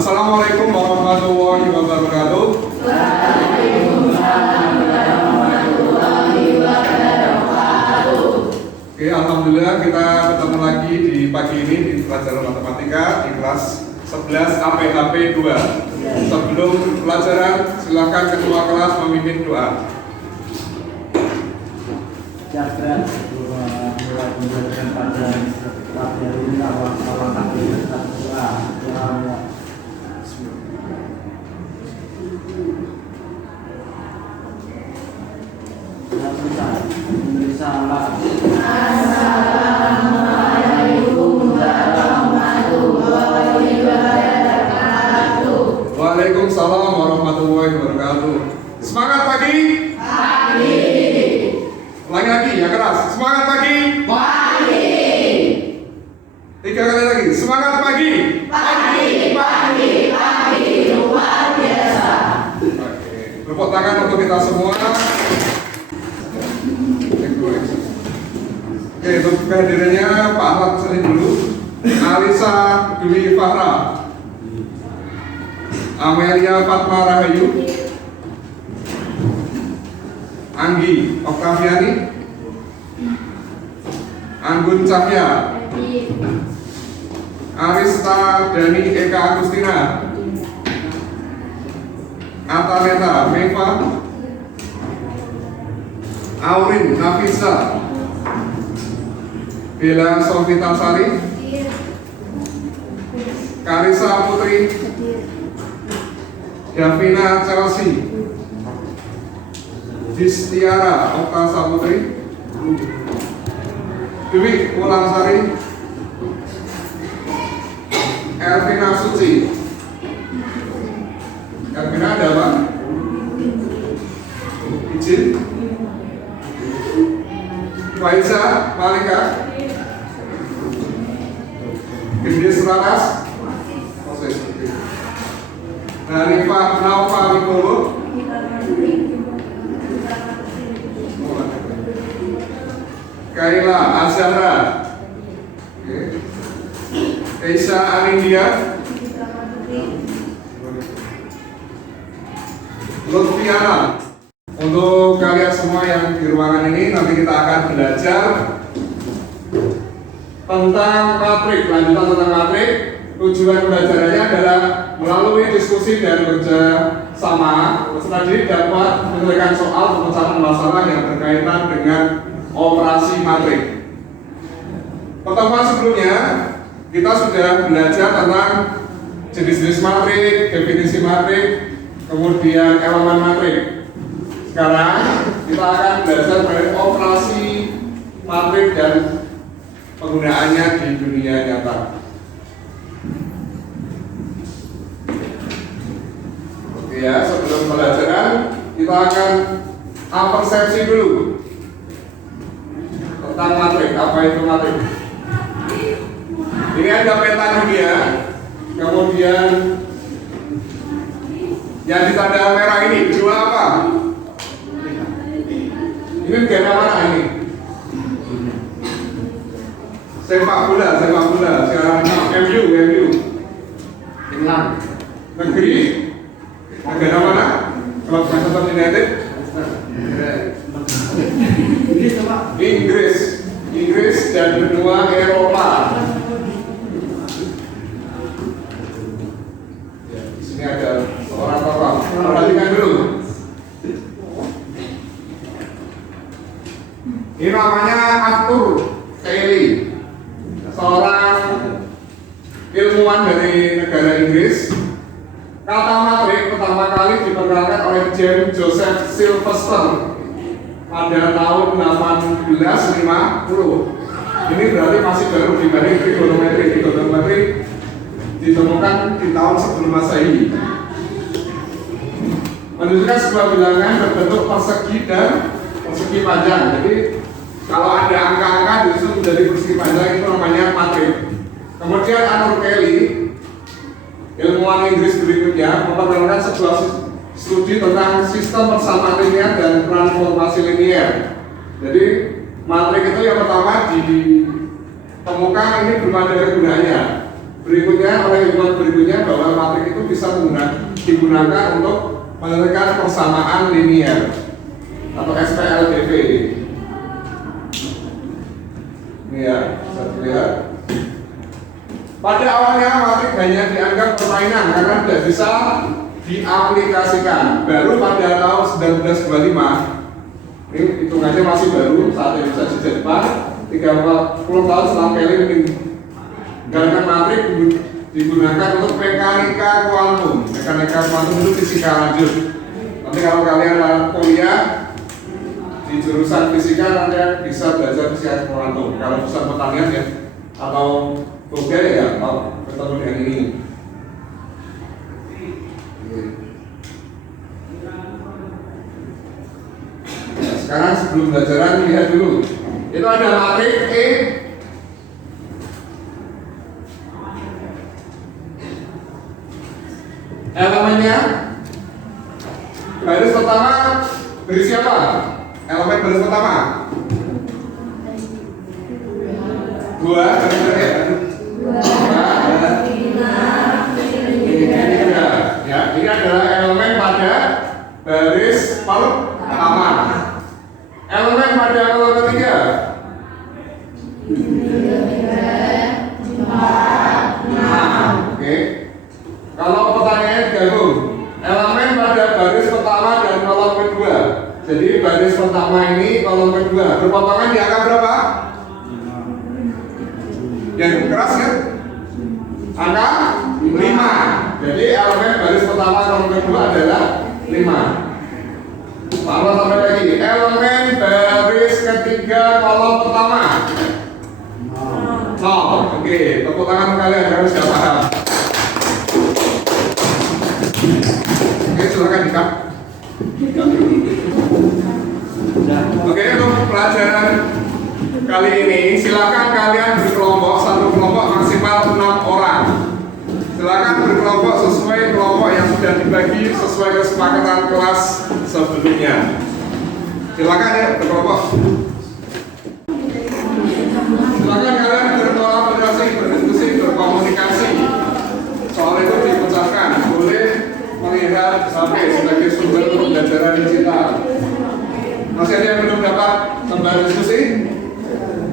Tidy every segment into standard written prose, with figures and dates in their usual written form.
Assalamualaikum warahmatullahi wabarakatuh. Waalaikumsalam warahmatullahi wabarakatuh. Oke, alhamdulillah kita ketemu lagi di pagi ini di pelajaran matematika di kelas 11 APHP 2. Sebelum pelajaran, silakan ketua kelas memimpin doa. Jaga mulai pembelajaran pada materi awal kaki doa. Assalamualaikum warahmatullahi wabarakatuh. Waalaikumsalam warahmatullahi wabarakatuh. Semangat pagi. Pagi. Ulangi lagi ya keras. Semangat pagi. Pagi. 3 kali lagi. Semangat pagi. Pagi. Pagi. Pagi. Luar biasa. Oke, tepuk tangan untuk kita semua. Oke, untuk kehadirannya Pak Ahmad sini dulu. Alisa Dwi Fahra, Amelia Fatma Rahayu, Anggi Oktaviani, Anggun Cahya, Arista Dani Eka Agustina, Ataleta Meva, Aurin Nafisa, Bella Sofita Sari, Karisa Putri, Davina Chelsea, Distiara Okta Saputri, Dewi Wulangsari, Elvina Suci. Elvina ada apa? Izin. Faiza Malika, Gendis Ranas, Hanifah Naufa Wibowo, Kaila Azhara, Keisha Anindia, Lutfiana. Untuk kalian semua yang di ruangan ini, nanti kita akan belajar tentang matrik, lanjutan tentang matrik. Tujuan pembelajarannya adalah melalui diskusi dan kerja sama peserta didik dapat menyelesaikan soal pemecahan masalah yang berkaitan dengan operasi matrik. Pertemuan sebelumnya kita sudah belajar tentang jenis-jenis matrik, definisi matrik, kemudian elemen matrik. Sekarang kita akan belajar mengenai operasi matrik dan penggunaannya di dunia nyata. Oke ya, sebelum pelajaran kita akan persepsi dulu tentang matrik. Apa itu matrik? Ini ada peta dunia, kemudian yang ditanda merah ini jua apa? Ini negara mana ini? Sepak bola. Sekarang MU. England. Negeri. Negara mana? Klub Manchester United. Inggris dan benua Eropa. Ya, di sini ada seorang tokoh. Perhatikan dulu. Ini namanya Arthur Cayley, seorang ilmuwan dari negara Inggris. Kata matrik pertama kali diperkenalkan oleh James Joseph Sylvester pada tahun 1850. Ini berarti masih baru dibanding trigonometri. Trigonometri ditemukan di tahun sebelum Masehi. Menunjukkan sebuah bilangan berbentuk persegi dan persegi panjang. Jadi kalau ada angka-angka disusun menjadi persegi panjang itu namanya matrik. Kemudian Arthur Cayley, ilmuwan Inggris berikutnya, memperkenalkan sebuah studi tentang sistem persamaan linier dan transformasi linier. Jadi matrik itu yang pertama ditemukan ini belum ada kegunaannya. Berikutnya oleh ilmuwan berikutnya bahwa matrik itu bisa digunakan untuk menentukan persamaan linier atau SPLDV. Ini ya, bisa dilihat. Pada awalnya matrik hanya dianggap permainan karena tidak bisa diaplikasikan. Baru pada tahun 1925, ini hitungannya masih baru saat Indonesia di Jepang, 30 tahun setelah Pelé meninggalkan matrik digunakan untuk mekanika kuantum. Mekanika kuantum itu fisika lanjut. Nanti kalau kalian kuliah di jurusan fisika, nanti bisa belajar fisika kuantum. Kalau jurusan pertanian ya atau kuliah ya mau ketemu dengan ini. Nah, sekarang sebelum belajaran lihat dulu. Itu ada matrik E. Elemennya baris pertama berisi apa? Elemen baris pertama 2 ya, ini adalah elemen pada baris pertama. Elemen pada kolom ketiga 6. Oke. Kalau pertanyaannya digabung, elemen pada baris pertama dan kolom kedua. Jadi baris pertama ini kolom kedua. Berpotongan di angka berapa? Yang keras kan? Angka 5. Jadi elemen baris pertama kolom kedua adalah 5. Lalu sampai lagi, elemen baris ketiga kolom pertama 0. Oke, tepuk tangan kalian harus sudah paham. Oke, silakan dikap. Oke, untuk pelajaran kali ini silakan kalian berkelompok, satu kelompok maksimal 6 orang. Silakan berkelompok sesuai kelompok yang sudah dibagi sesuai kesepakatan kelas sebelumnya. Silakan ya berkelompok. Silakan kalian berkolaborasi, berdiskusi, berkomunikasi. Soal itu dipecahkan. Boleh melihat sampai sebagai sumber pembelajaran digital. Masih ada yang belum dapat lembar diskusi?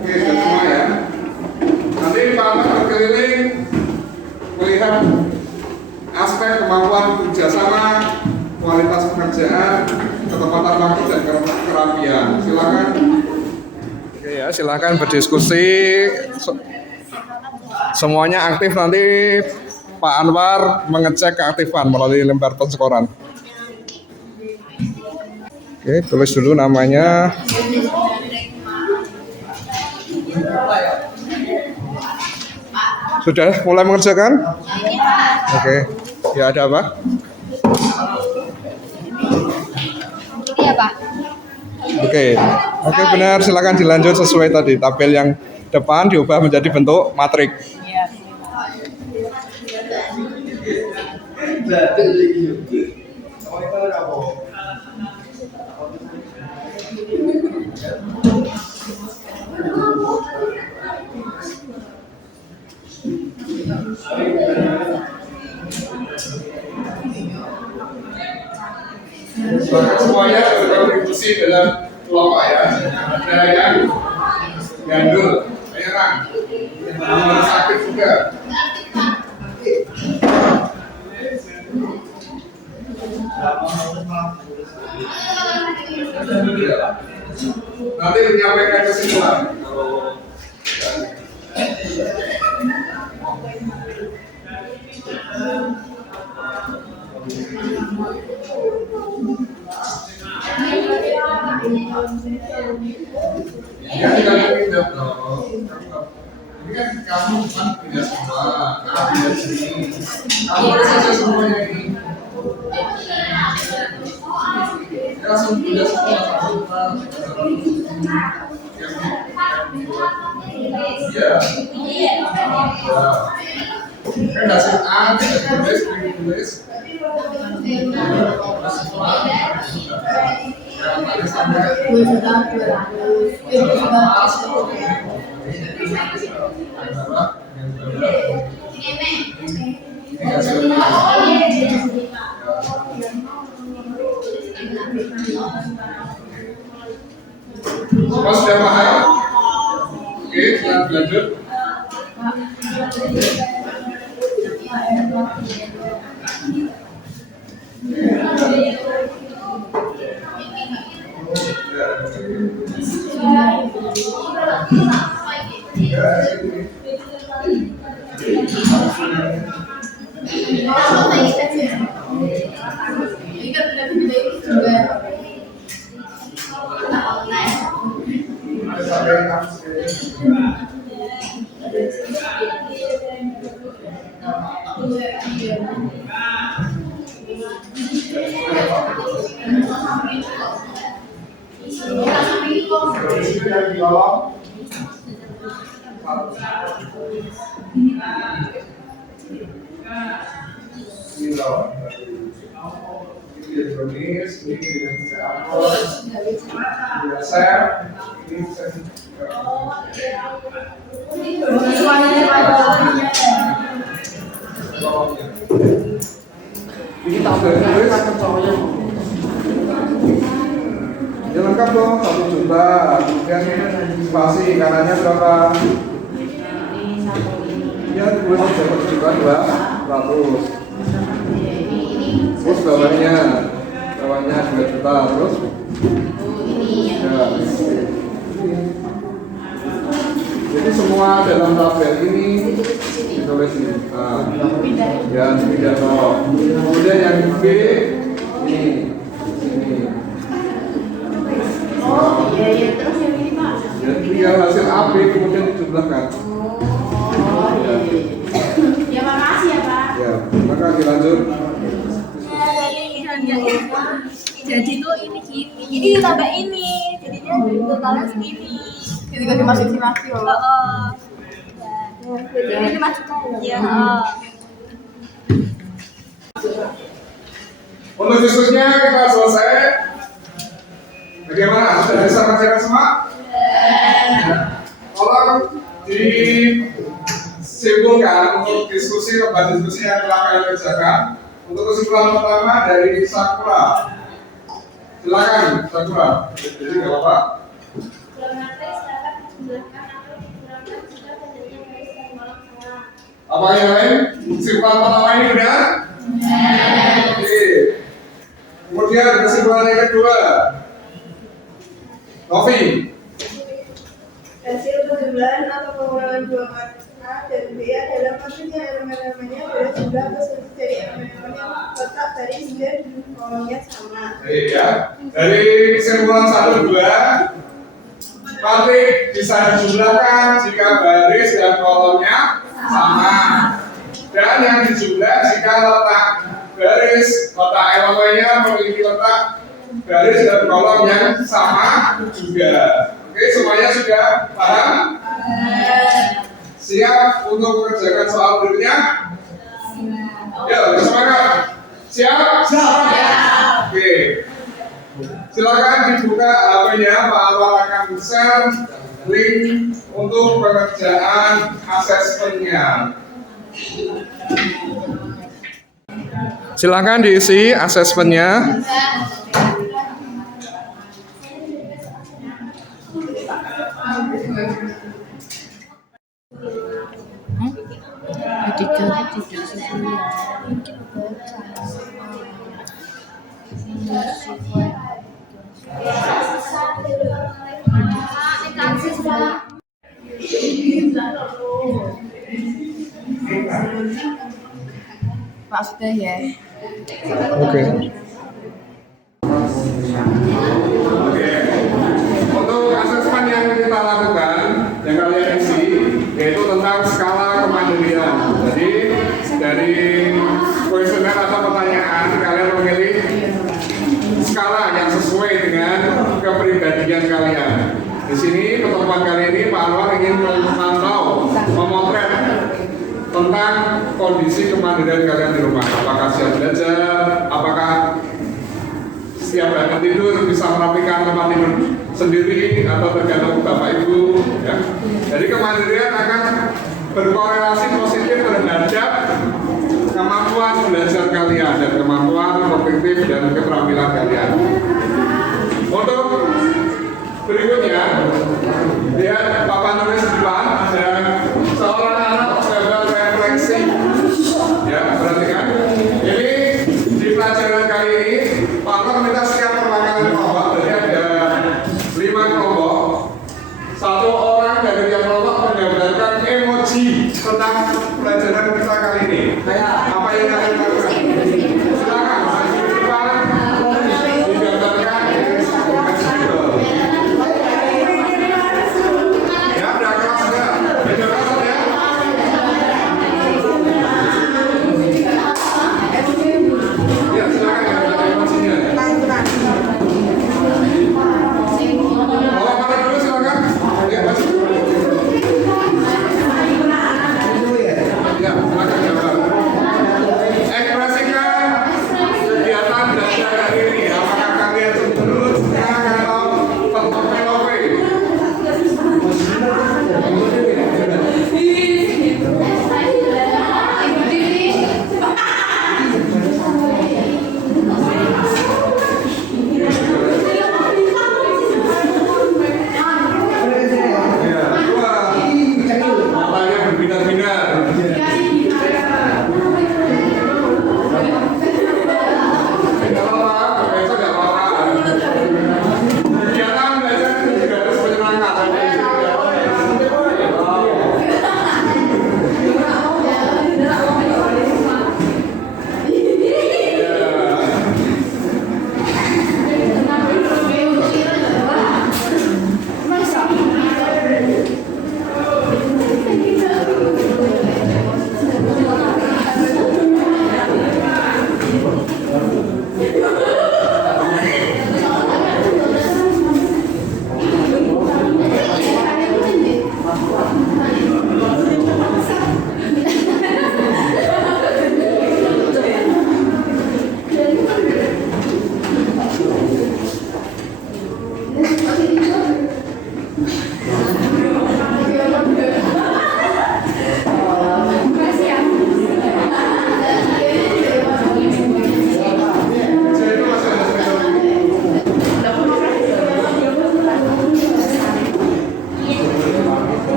Oke, sudah semua ya. Nanti Pak Ahmad berkeliling melihat aspek kemampuan kerjasama, kualitas pekerjaan, ketepatan waktu dan kerapian. Silakan. Oke ya, silakan berdiskusi. Semuanya aktif, nanti Pak Anwar mengecek keaktifan melalui lembar penskoran. Oke, tulis dulu namanya. Sudah mulai mengerjakan? Oke. Ya, ada apa? Iya, Pak. Oke, benar. Silakan dilanjut sesuai tadi. Tabel yang depan diubah menjadi bentuk matrik. Iya. Semuanya berkontribusi dalam kelompok ya. Ada yang gandul, merah, yang sakit juga. Nanti menyampaikan kesimpulan. Ya, tidak pindah dong. Ini kan kamu bukan pindah semua, kamu pindah sini. Kamu harus saja semuanya ini. Ya, langsung pindah semua. Ya. Kan hasil A tidak ditulis. Ini tak boleh kan cowoknya. Ya lengkap dong, 1 juta. Kemudian spasi kanannya berapa? Ya, gue mau dapat juta 200. Terus bawahnya 2 juta. Terus ya. Jadi semua dalam tabel ini ditulis ini. Nah, ya tidak toh. Kemudian yang B ini. Terus yang ini Pak. Jadi hasil AB kemudian dijumlahkan. Ya makasih ya Pak. Ya, maka dilanjut. Jadi tuh ini gini. Ini tambah ini. Jadinya totalnya segini. Jadi gak dimasukin lagi loh. Jadi 5 juta ya. Untuk diskusinya kita selesai. Bagaimana? Sudah bisa mengerjakan semua? Tolong disimpulkan untuk diskusi lembaga diskusi yang telah kalian kerjakan. Untuk kesimpulan pertama dari Sakura. Silakan Sakura. Jadi nggak apa-apa. Apa yang lain? Kesimpulan pertama ini benar? Oke. Kemudian kesimpulan yang kedua. Novi. Hasil penjumlahan atau pengurangan dua A dan B adalah maksudnya elemen-elemennya berjumlah positif dari elemen-elemen yang letak baris dan kolomnya sama. Ya. Dari kesimpulan 1, 2, matrik bisa dijumlahkan jika baris dan kolomnya sama. Dan yang dijumlah jika letak baris, letak elemennya memiliki letak baris dan kolom yang sama juga. Oke, semuanya sudah paham? Siap untuk mengerjakan soal berikutnya? Yuk, semangat. Siap? Siap. Oke. Silakan dibuka HP-nya, Pak Anwar akan share link untuk pengerjaan asesmennya. Silakan diisi asesmennya. Pak sudah ya. Oke. Untuk asesmen yang kita lakukan, yang kalian isi, yaitu tentang skala kemandirian. Jadi dari kuesioner atau pertanyaan, kalian memilih skala yang sesuai dengan kepribadian kalian. Di sini pertemuan kali ini Pak Anwar ingin memantau, memotret tentang kondisi kemandirian kalian di rumah. Apakah siap belajar? Apakah siap bangun tidur, bisa merapikan tempat tidur sendiri atau tergantung Bapak Ibu? Ya. Jadi kemandirian akan berkorelasi positif terhadap kemampuan belajar kalian dan kemampuan kognitif dan keterampilan kalian. Untuk berikutnya, lihat papan tulis di depan dan seorang anak coba refleksi. Ya,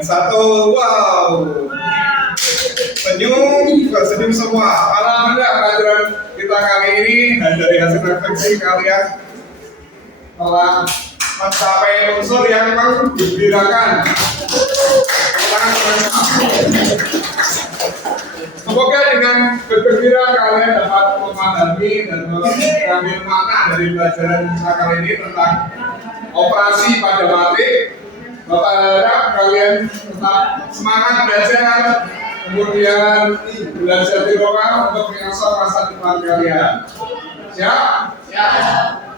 Satu, wow, senyum semua. Alhamdulillah pelajaran kita kali ini dari hasil refleksi kalian telah mencapai unsur yang menggembirakan. Semoga dengan kegembiraan kalian dapat memahami dan mengambil makna dari pelajaran kita kali ini tentang operasi pada mati. Bapak harap kalian tetap semangat belajar, kemudian belajar di rumah untuk mengasah masa depan kalian. Siap? Siap.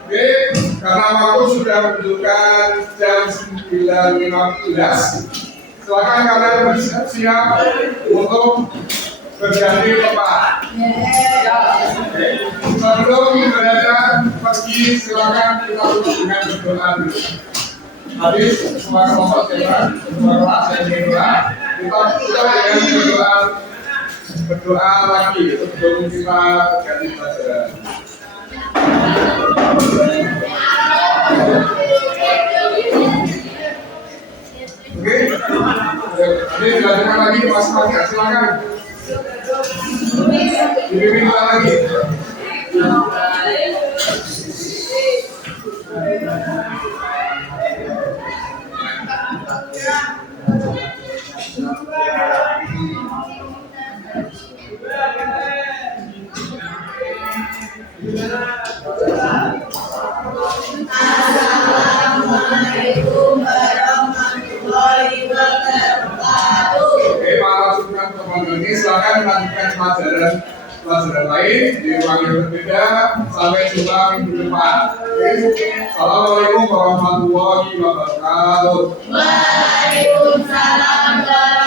Oke, karena waktu sudah menunjukkan jam 9.15, silakan kalian bersiap-siap untuk berganti tempat. Oke. Sebelum belajar pergi, silakan kita tutup dengan berdoa dulu. Habis semua kelompok kita, semua kelas yang berdoa, kita tutup dengan berdoa lagi sebelum kita ganti pelajaran. Oke, ini dilanjutkan lagi masing-masing, silakan. Dibimbing lagi. Assalamualaikum warahmatullahi wabarakatuh. Oke, para sukan teman-teman ini silakan melanjutkan pelajaran lain di ruang yang berbeda. Sampai jumpa minggu depan. Assalamualaikum warahmatullahi wabarakatuh. Waalaikumsalam warahmatullahi wabarakatuh.